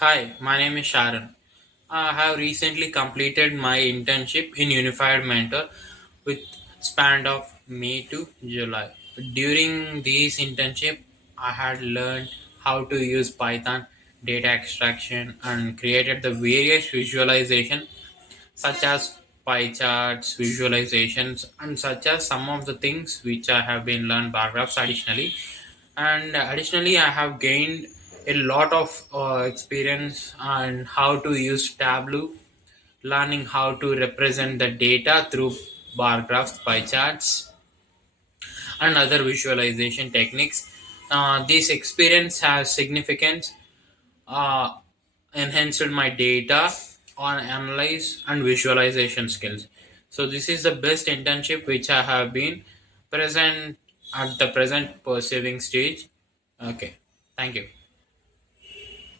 Hi, my name is Sharon. I have recently completed my internship in Unified Mentor with span of May to July. During this internship, I had learned how to use Python, data extraction, and created the various visualization such as pie charts, visualizations, and such as some of the things which I have been learned bar graphs additionally. And additionally, I have gained a lot of experience on how to use Tableau, learning how to represent the data through bar graphs, pie charts, and other visualization techniques. This experience has significance uh, enhanced my data on analyze and visualization skills. So this is the best internship which I have been present at the present perceiving stage. Okay, thank you.